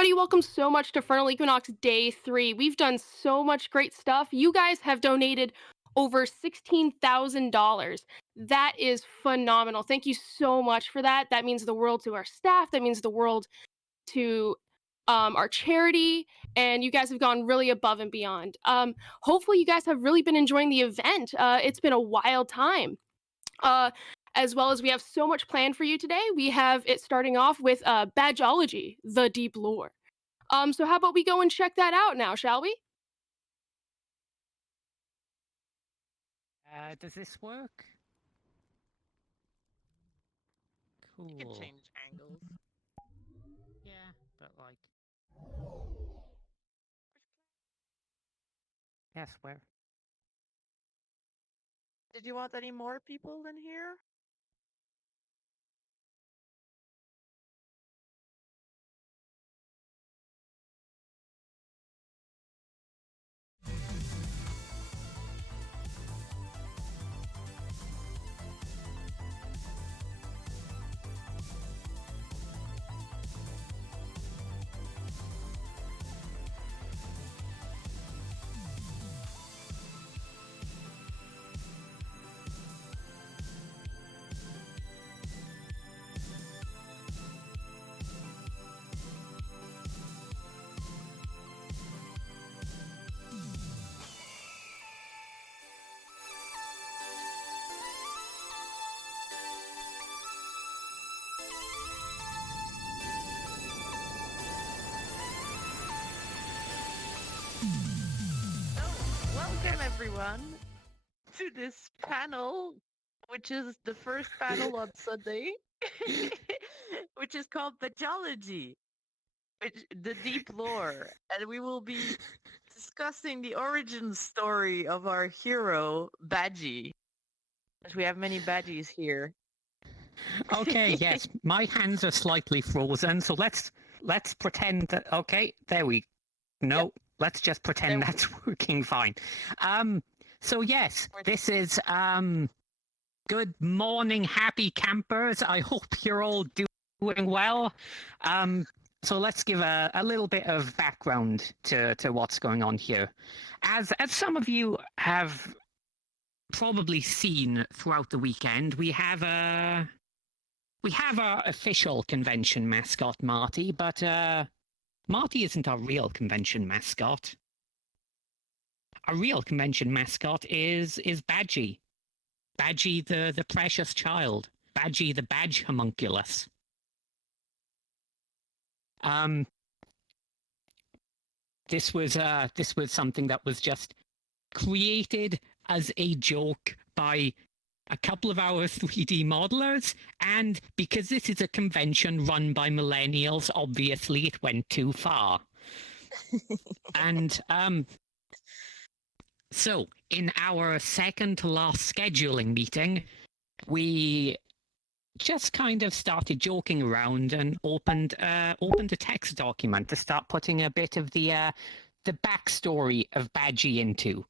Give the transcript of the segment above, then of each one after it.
Everybody, welcome so much to Furnal Equinox Day 3. We've done so much great stuff. You guys have donated over $16,000. That is phenomenal. Thank you so much for that. That means the world to our staff. That means the world to our charity. And you guys have gone really above and beyond. Hopefully, you guys have really been enjoying the event. It's been a wild time. Uh, as well as we have so much planned for you today. We have it starting off with Badgology, the deep lore. So how about we go and check that out now, shall we? Does this work? You can Cool. change angles. Yeah, but like... Yes, where? Did you want any more people in here? Welcome everyone to this panel, which is the first panel on Sunday, which is called Badgology, the deep lore, and we will be discussing the origin story of our hero Badgie. As we have many badgies here. Okay, yes, my hands are slightly frozen, so let's pretend that... Okay, there we... No, Yep. let's just pretend that's working fine. So yes, this is... Good morning, happy campers. I hope you're all doing well. So let's give a little bit of background to what's going on here. As some of you have probably seen throughout the weekend, we have our official convention mascot, Marty, but Marty isn't our real convention mascot. Our real convention mascot is Badgie. Badgie the precious child. Badgie the badge homunculus. This was something that was just created as a joke by a couple of our 3D modelers, and because this is a convention run by millennials, obviously it went too far. And so in our second to last scheduling meeting, we just kind of started joking around and opened a text document to start putting a bit of the backstory of Badgie into.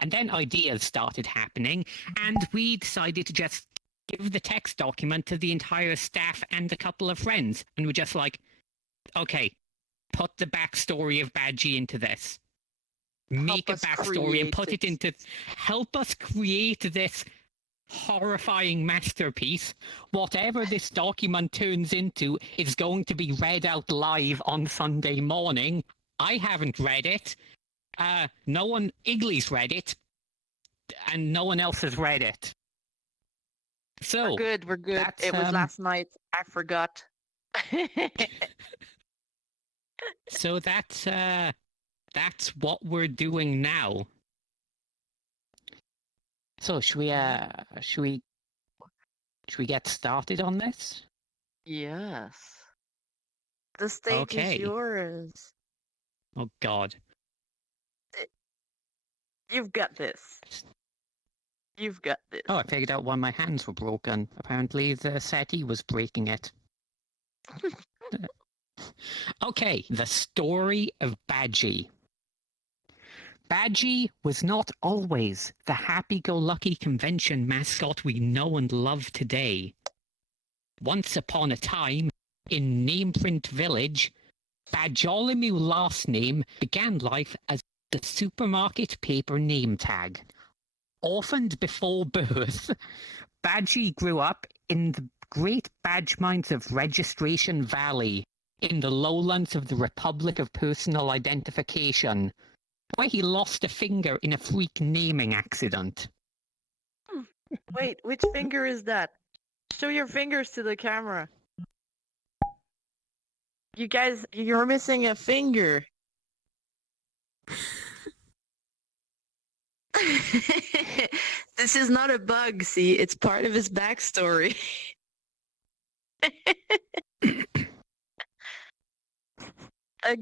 And then ideas started happening, and we decided to just give the text document to the entire staff and a couple of friends. And we're just like, okay, put the backstory of Badgie into this. Make a backstory and put it into... Help us create this horrifying masterpiece. Whatever this document turns into is going to be read out live on Sunday morning. I haven't read it. No one... Igley's read it. And no one else has read it. So... We're good. It was last night. I forgot. So that's what we're doing now. So should we get started on this? Yes. The stage is yours. Oh God. You've got this. You've got this. Oh, I figured out why my hands were broken. Apparently the settee was breaking it. Okay, the story of Badgie. Badgie was not always the happy-go-lucky convention mascot we know and love today. Once upon a time, in Nameprint Village, Badgology last name began life as the supermarket paper name tag. Orphaned before birth, Badgie grew up in the great badge mines of Registration Valley in the lowlands of the Republic of Personal Identification, where he lost a finger in a freak naming accident. Wait, which finger is that? Show your fingers to the camera. You guys, you're missing a finger. This is not a bug, see? It's part of his backstory.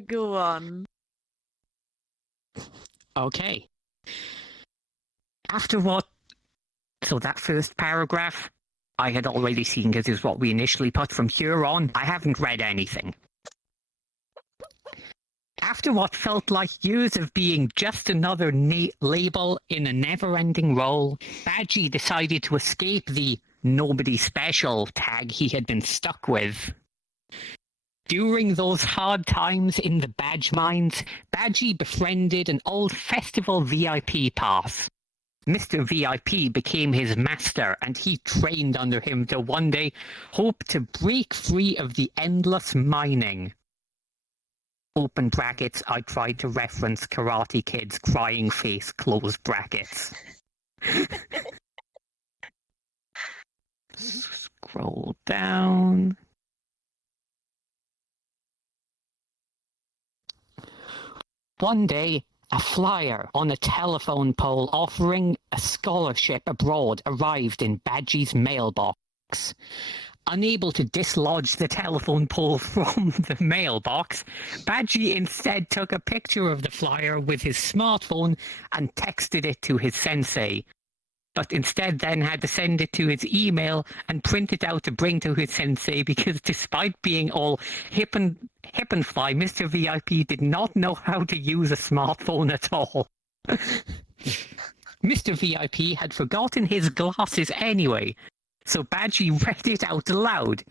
Go on. Okay. After what? So that first paragraph, I had already seen because it's what we initially put. From here on, I haven't read anything. After what felt like years of being just another label in a never-ending role, Badgie decided to escape the nobody special tag he had been stuck with. During those hard times in the badge mines, Badgie befriended an old festival VIP pass. Mr. VIP became his master, and he trained under him to one day hope to break free of the endless mining. Open brackets, I tried to reference Karate Kid's crying face, close brackets. Scroll down. One day, a flyer on a telephone pole offering a scholarship abroad arrived in Badgie's mailbox. Unable to dislodge the telephone pole from the mailbox, Badgie instead took a picture of the flyer with his smartphone and texted it to his sensei, but instead then had to send it to his email and print it out to bring to his sensei because despite being all hip and fly, Mr. VIP did not know how to use a smartphone at all. Mr. VIP had forgotten his glasses anyway, so Badgie read it out aloud.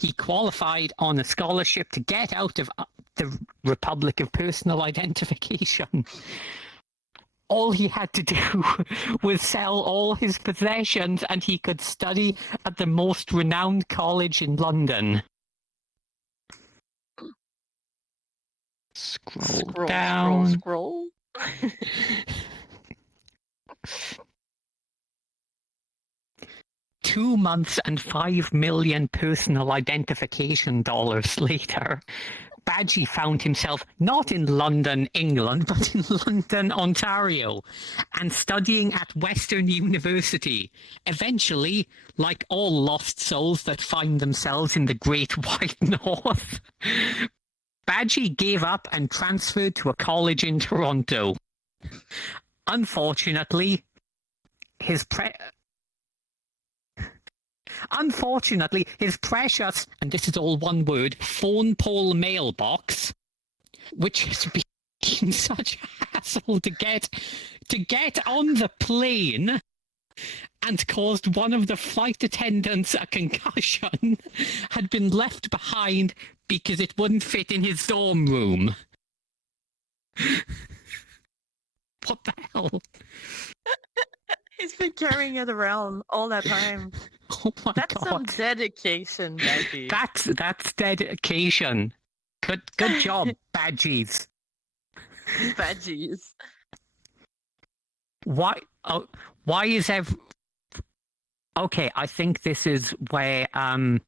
He qualified on a scholarship to get out of the Republic of Personal Identification. All he had to do was sell all his possessions and he could study at the most renowned college in London. Scroll down. Scroll. 2 months and $5 million personal identification dollars later, Badgie found himself not in London, England, but in London, Ontario, and studying at Western University. Eventually, like all lost souls that find themselves in the Great White North, Badgie gave up and transferred to a college in Toronto. Unfortunately, his precious, and this is all one word, phone pole mailbox, which has been such a hassle to get on the plane and caused one of the flight attendants a concussion, had been left behind because it wouldn't fit in his dorm room. What the hell? He's been carrying it around all that time. Oh my That's God. some dedication, Badgie. That's dedication. Good job, Badgies. Badgies. Why is okay, I think this is where the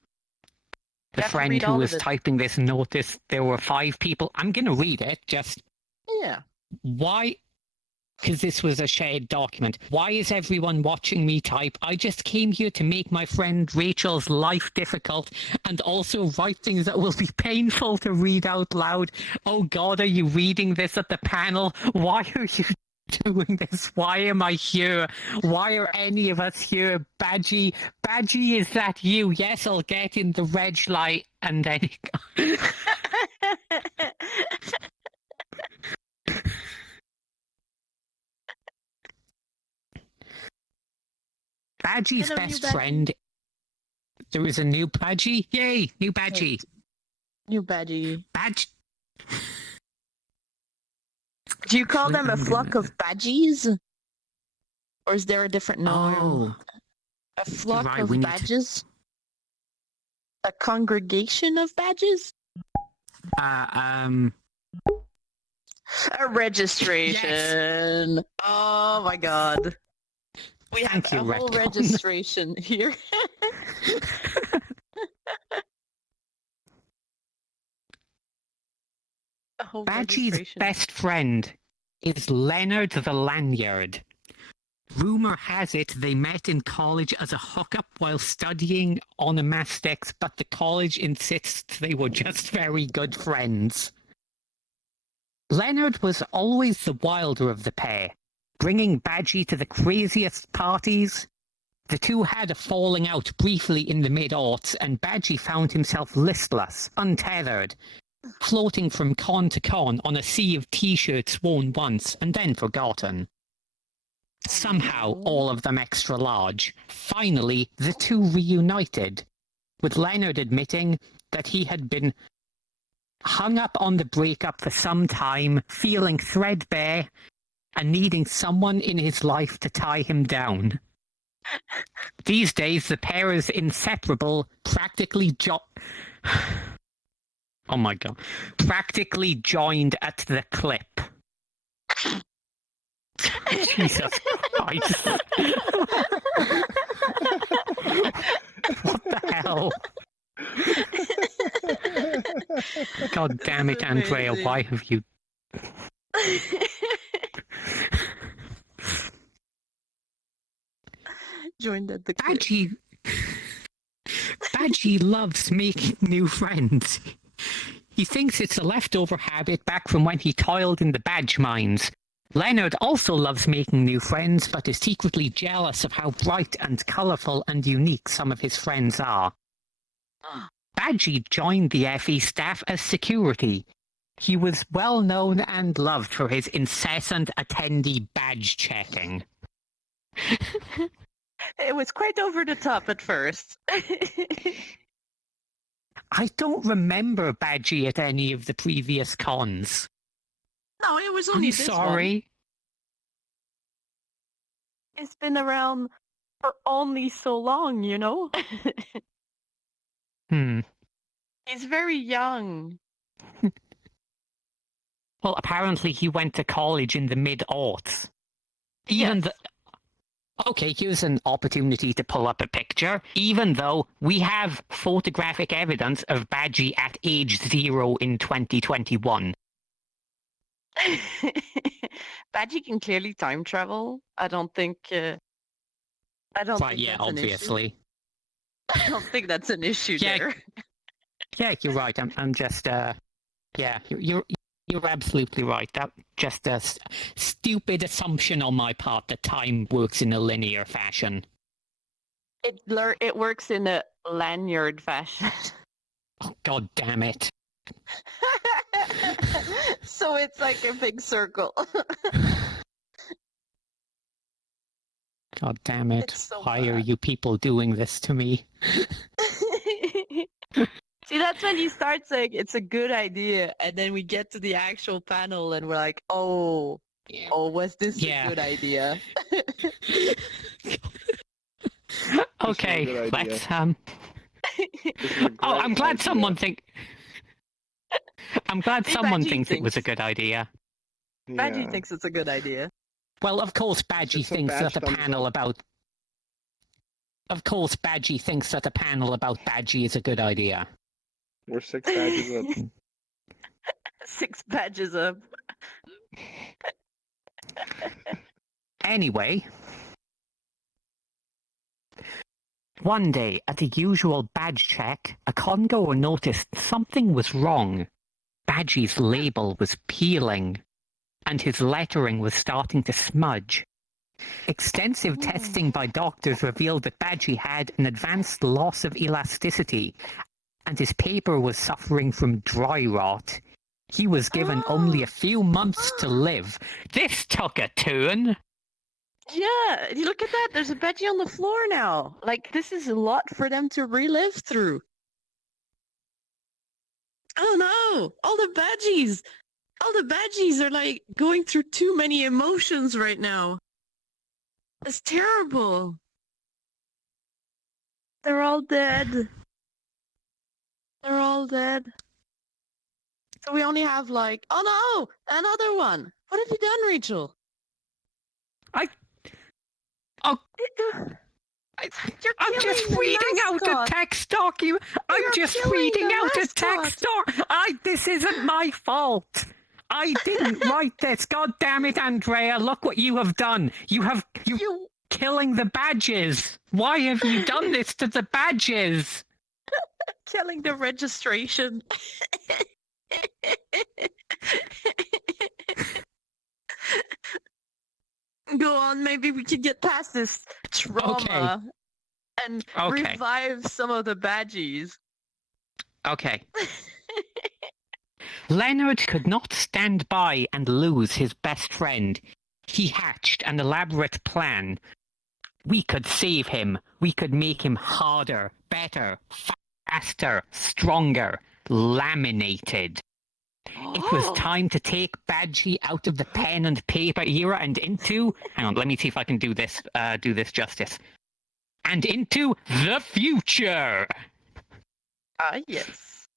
have to friend read who all of was it. typing this noticed there were 5 people. I'm gonna read it, just Yeah. why, because this was a shared document. Why is everyone watching me type? I just came here to make my friend Rachel's life difficult and also write things that will be painful to read out loud. Oh God, are you reading this at the panel? Why are you doing this? Why am I here? Why are any of us here? Badgie, is that you? Yes, I'll get in the reg light and then... Badgie's Hello, best new Badgie. friend. There is a new Badgie. Yay, new Badgie. New Badgie. Do you call Actually, them a I'm flock gonna- of badgies? Or is there a different norm? Oh, A flock right, of we need to- badges? A congregation of badges? uh, A registration. Oh my god. We Thank have you, a whole Retcon. registration here. A whole Badgie's registration. best friend is Leonard the Lanyard. Rumor has it they met in college as a hookup while studying onomastics, but the college insists they were just very good friends. Leonard was always the wilder of the pair, bringing Badgie to the craziest parties. The two had a falling out briefly in the mid-aughts, and Badgie found himself listless, untethered, floating from con to con on a sea of t-shirts worn once and then forgotten. Somehow, all of them extra large. Finally, the two reunited, with Leonard admitting that he had been hung up on the breakup for some time, feeling threadbare, and needing someone in his life to tie him down. These days, the pair is inseparable, practically oh my god. Practically joined at the clip. Jesus Christ. What the hell? God damn it, Andrea, amazing. why have you... Joined at the clip. Badgie loves making new friends. He thinks it's a leftover habit back from when he toiled in the badge mines. Leonard also loves making new friends, but is secretly jealous of how bright and colourful and unique some of his friends are. Badgie joined the FE staff as security. He was well known and loved for his incessant attendee badge checking. It was quite over the top at first. I don't remember Badgie at any of the previous cons. No, it was only I'm this sorry. one. It's been around for only so long, you know? He's very young. Well, apparently he went to college in the mid-aughts. Yes. Okay, here's an opportunity to pull up a picture, even though we have photographic evidence of Badgie at age 0 in 2021. Badgie can clearly time travel. I don't think. I don't Right, think yeah, that's obviously. an issue. I don't think that's an issue Yeah. there. Yeah, you're right. I'm just, yeah, you're absolutely right. That just a stupid assumption on my part that time works in a linear fashion. It works in a lanyard fashion. Oh, God damn it. So it's like a big circle. God damn it. It's so Why are bad. you people doing this to me? See, that's when you start saying it's a good idea, and then we get to the actual panel, and we're like, oh, was this Yeah. a good idea? Okay, idea. let's This is a Oh, I'm great glad idea. someone think. I'm glad See, someone Badgie thinks it was a thinks- good idea. Badgie Yeah. thinks it's a good idea. Well, of course, Badgie Just some thinks badge that a thumbs panel up. about. Of course, Badgie thinks that a panel about Badgie is a good idea. We're 6 badges up. 6 badges up. Anyway, one day at the usual badge check, a congoer noticed something was wrong. Badgie's label was peeling, and his lettering was starting to smudge. Extensive testing by doctors revealed that Badgie had an advanced loss of elasticity, and his paper was suffering from dry rot. He was given only a few months to live. This took a turn. Yeah, you look at that. There's a Badgie on the floor now. Like, this is a lot for them to relive through. Oh no! All the badgies! All the badgies are like going through too many emotions right now. It's terrible. They're all dead. They're all dead. So we only have like, oh no! Another one! What have you done, Rachel? Oh, You're I'm just killing the reading out a mascot. text document. I'm You're just killing reading the out a mascot. text doc. This isn't my fault. I didn't write this. God damn it, Andrea! Look what you have done. You killing the badges. Why have you done this to the badges? Killing the registration. Go on, maybe we can get past this trauma and revive some of the badgies. Okay. Leonard could not stand by and lose his best friend. He hatched an elaborate plan. We could save him. We could make him harder, better, faster, stronger, laminated. It was time to take Badgie out of the pen and paper era and into... Hang on, let me see if I can do this justice. And into the future! Yes.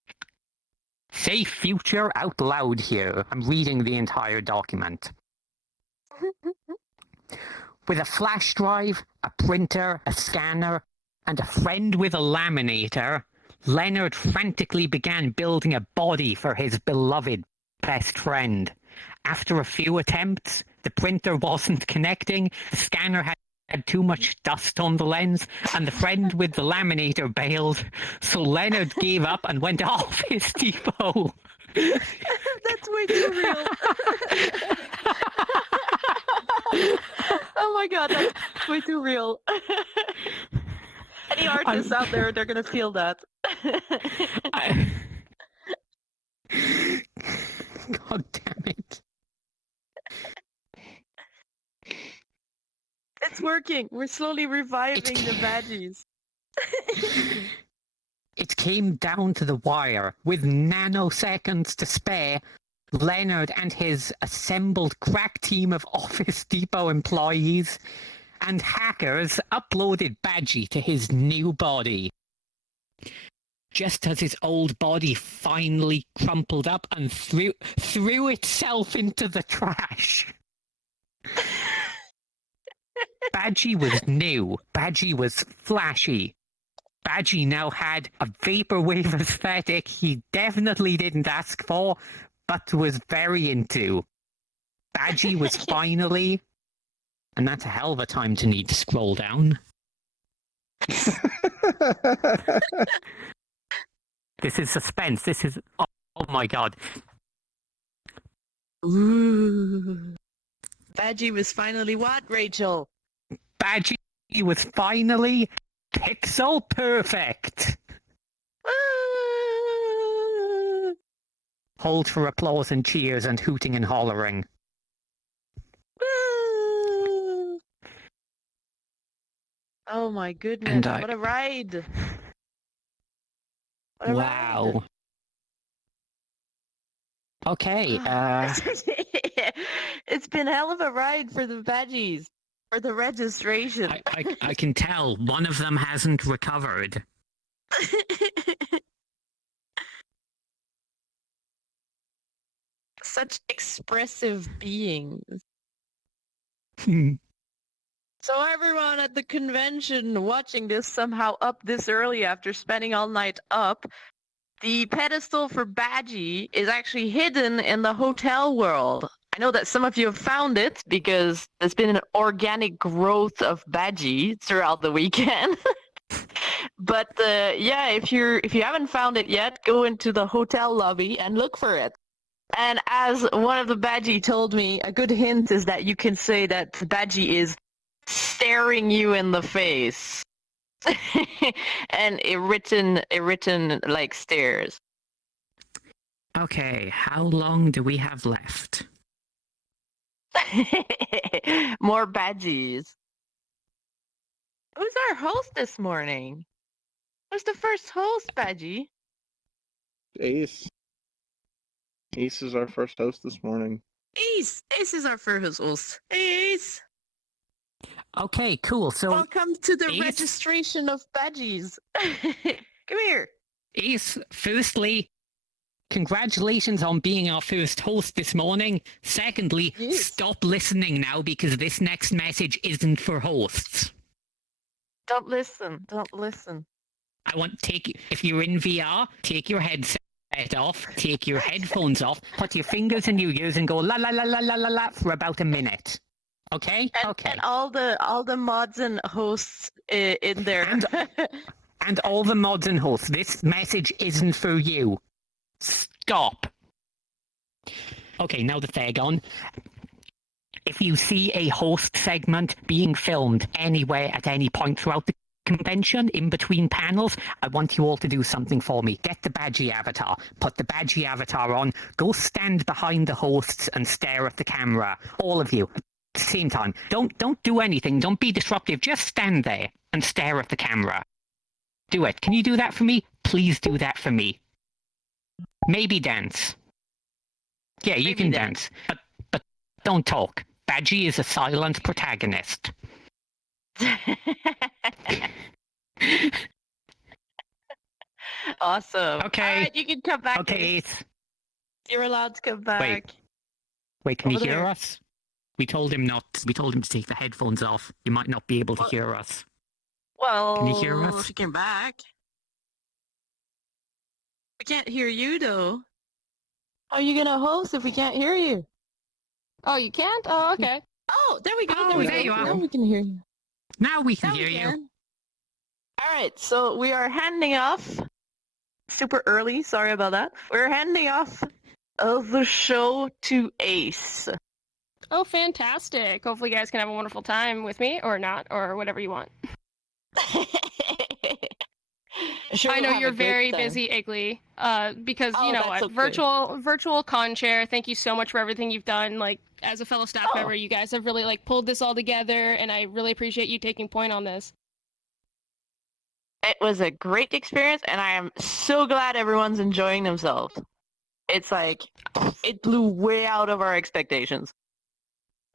Say future out loud here. I'm reading the entire document. With a flash drive, a printer, a scanner, and a friend with a laminator, Leonard frantically began building a body for his beloved best friend. After a few attempts, the printer wasn't connecting, the scanner had too much dust on the lens, and the friend with the laminator bailed, so Leonard gave up and went off his depot. That's way too real. Oh my god, that's way too real. Any artists out there, they're gonna feel that. God damn it. It's working. We're slowly reviving the badgies. It came down to the wire. With nanoseconds to spare, Leonard and his assembled crack team of Office Depot employees and hackers uploaded Badgie to his new body. Just as his old body finally crumpled up and threw itself into the trash. Badgie was new. Badgie was flashy. Badgie now had a vaporwave aesthetic he definitely didn't ask for, but was very into. Badgie was finally... And that's a hell of a time to need to scroll down. This is suspense. This is... Oh my god. Ooh. Badgie was finally what, Rachel? Badgie was finally Pixel Purrfect. Hold for applause and cheers and hooting and hollering. Oh my goodness, what a ride! What a wow. Ride. Okay, It's been hell of a ride for the badgies, for the registration. I can tell one of them hasn't recovered. Such expressive beings. Hmm. So everyone at the convention watching this somehow up this early after spending all night up, the pedestal for Badgie is actually hidden in the hotel world. I know that some of you have found it because there's been an organic growth of Badgie throughout the weekend. But yeah, if you haven't found it yet, go into the hotel lobby and look for it. And as one of the Badgie told me, a good hint is that you can say that the Badgie is staring you in the face. And it written like stares. Okay, how long do we have left? More badgies. Who's our host this morning? Who's the first host, Badgie? Ace. Ace is our first host this morning. Ace! Ace is our first host. Hey, Ace! Okay, cool. So, Welcome to the Ace- registration of badgies. Come here. Ace, firstly, congratulations on being our first host this morning. Secondly, Yes. stop listening now because this next message isn't for hosts. Don't listen. Don't listen. I want if you're in VR, take your headset off, take your headphones off, put your fingers in your ears and go la la la la la la la for about a minute. Okay? And, Okay. and all the mods and hosts in there. And all the mods and hosts, this message isn't for you. Stop. Okay, now that they're gone. If you see a host segment being filmed anywhere at any point throughout the convention, in between panels, I want you all to do something for me. Get the Badgie avatar, put the Badgie avatar on, go stand behind the hosts and stare at the camera. All of you. At the same time. Don't do anything, don't be disruptive, just stand there and stare at the camera. Do it. Can you do that for me? Please do that for me. Maybe dance. Yeah, you Maybe can dance. dance. But don't talk. Badgie is a silent protagonist. Awesome. Okay. All right, you can come back. Okay, Ace. Ace. You're allowed to come back. Wait, can you Over hear there. us? We told him to take the headphones off. You might not be able to What? hear us. Well, Can you hear us? she came back. We can't hear you though. How are you gonna host if we can't hear you? Oh, you can't? Oh, okay. Oh, there we go. Oh, there we there go. you are. Now we can hear you. Now we can Now hear we you. can. All right, so we are handing off super early. Sorry about that. We're handing off the show to Ace. Oh, fantastic. Hopefully you guys can have a wonderful time with me, or not, or whatever you want. Sure, I we'll know have you're a great very time. busy, Iggly, because, Oh, you know that's what, okay. virtual con chair, thank you so much for everything you've done. Like, as a fellow staff Oh. member, you guys have really, like, pulled this all together, and I really appreciate you taking point on this. It was a great experience, and I am so glad everyone's enjoying themselves. It's like, it blew way out of our expectations.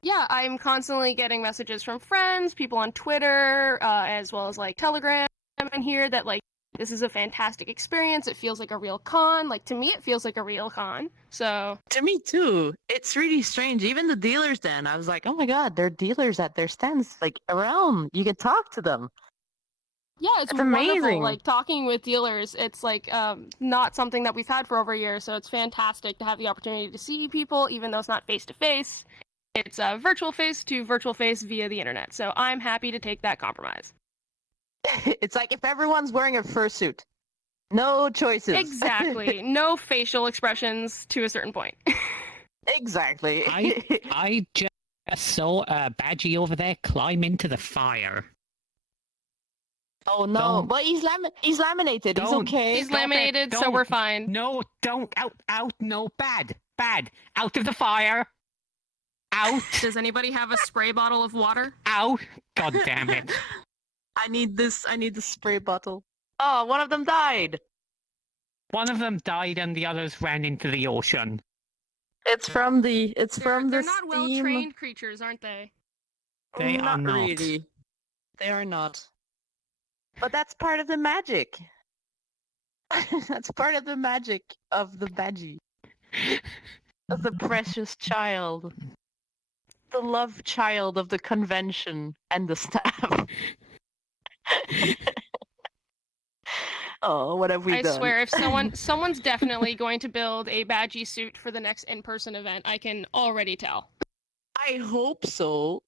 Yeah, I'm constantly getting messages from friends, people on Twitter, as well as, like, Telegram and here that, like, this is a fantastic experience. It feels like a real con. Like, to me, it feels like a real con. So, To me too. It's really strange. Even the dealers then, I was like, oh my god, there are dealers at their stands, like, around. You can talk to them. yeah, it's That's wonderful. amazing. Like, talking with dealers, it's, like, not something that we've had for over a year. So it's fantastic to have the opportunity to see people, even though it's not face-to-face. It's virtual face to virtual face via the internet. So I'm happy to take that compromise. It's like if everyone's wearing a fursuit. No choices. Exactly. No facial expressions to a certain point. Exactly. I just saw a Badgie over there climb into the fire. Oh no! Don't- But he's laminated. He's Don't. okay. He's Stop it. laminated, so Don't. we're fine. No, don't. Out. No, bad. Out of the fire. Out. Does anybody have a spray bottle of water? Out. God damn it. I need this. I need the spray bottle. Oh, one of them died. One of them died and the others ran into the ocean. It's from the. It's from the They're not steam. well-trained creatures, aren't they? They are not. Really. They are not. But that's part of the magic. That's part of the magic of the Badgie. Of the precious child. The love child of the convention and the staff. Oh, what have we I done? swear, if someone's definitely going to build a Badgie suit for the next in-person event, I can already tell. I hope so.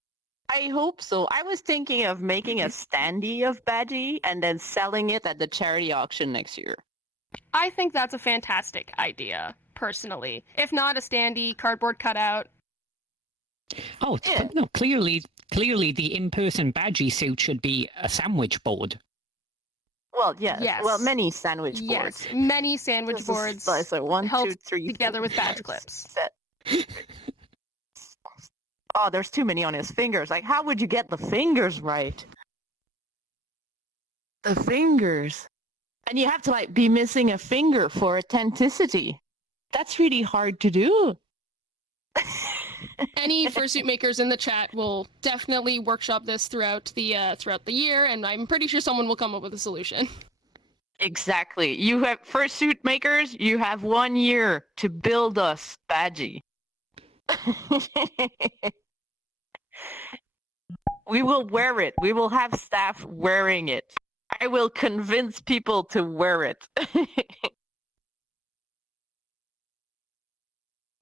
I hope so. I was thinking of making a standee of Badgie and then selling it at the charity auction next year. I think that's a fantastic idea, personally. If not a standee, cardboard cutout. Oh, Yeah. no, clearly the in-person Badgie suit should be a sandwich board. Well, yes. Yes. Well, many sandwich boards. Yes, many sandwich This is- boards It's like one, held 2, 3, together 4, with badge 5, clips. 6, 7. Oh, there's too many on his fingers. Like, how would you get the fingers right? The fingers. And you have to, like, be missing a finger for authenticity. That's really hard to do. Any fursuit makers in the chat will definitely workshop this throughout the year, and I'm pretty sure someone will come up with a solution. Exactly. You have fursuit makers. You have 1 year to build us Badgie. We will wear it. We will have staff wearing it. I will convince people to wear it.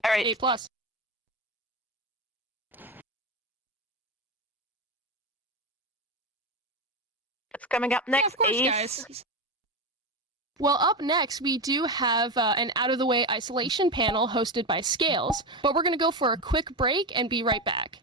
All right. A+. What's coming up next, of course, Ace? guys. Well, up next, we do have an out-of-the-way isolation panel hosted by Scales, but we're going to go for a quick break and be right back.